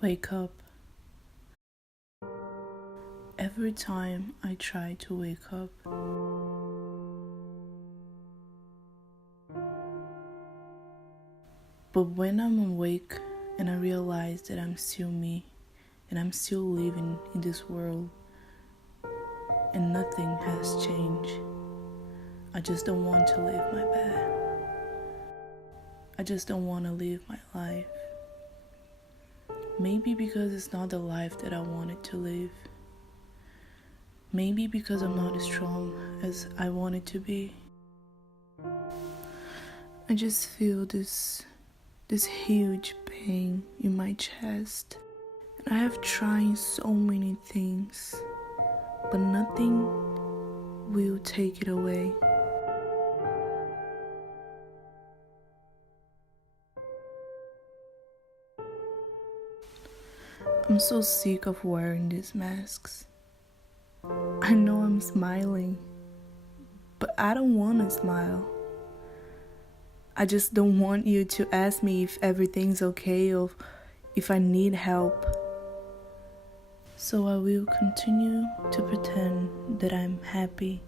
Wake up. Every time I try to wake up, but when I'm awake and I realize that I'm still me and I'm still living in this world and nothing has changed, I just don't want to leave my bed. I just don't want to live my life. Maybe because it's not the life that I wanted to live. Maybe because I'm not as strong as I wanted to be. I just feel this huge pain in my chest. And I have tried so many things, but nothing will take it away. I'm so sick of wearing these masks. I know I'm smiling, but I don't want to smile. I just don't want you to ask me if everything's okay or if I need help. So I will continue to pretend that I'm happy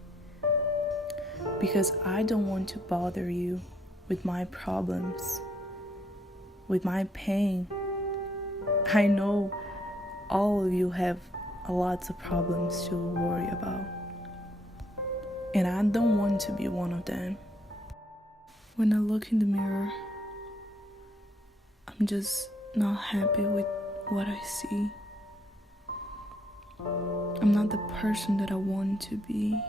because I don't want to bother you with my problems, with my pain. I know all of you have lots of problems to worry about, and I don't want to be one of them. When I look in the mirror, I'm just not happy with what I see. I'm not the person that I want to be.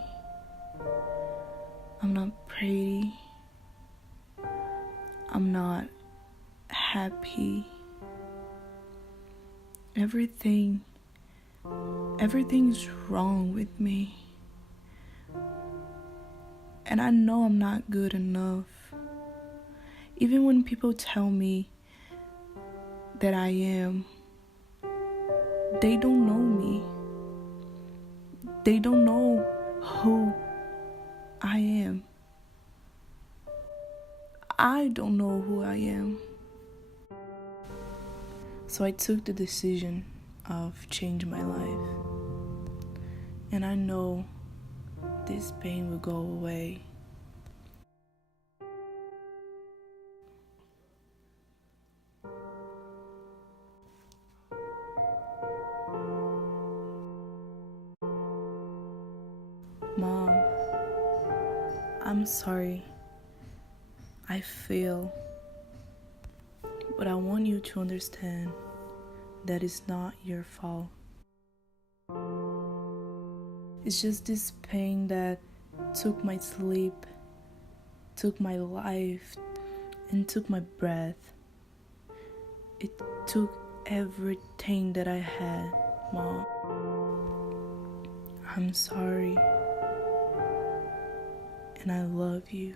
I'm not pretty. I'm not happy. Everything's wrong with me. And I know I'm not good enough. Even when people tell me that I am, they don't know me. They don't know who I am. I don't know who I am. So I took the decision of changing my life. And I know this pain will go away. Mom, I'm sorry. I fail. But I want you to understand that it's not your fault. It's just this pain that took my sleep, took my life, and took my breath. It took everything that I had, Mom. I'm sorry. And I love you.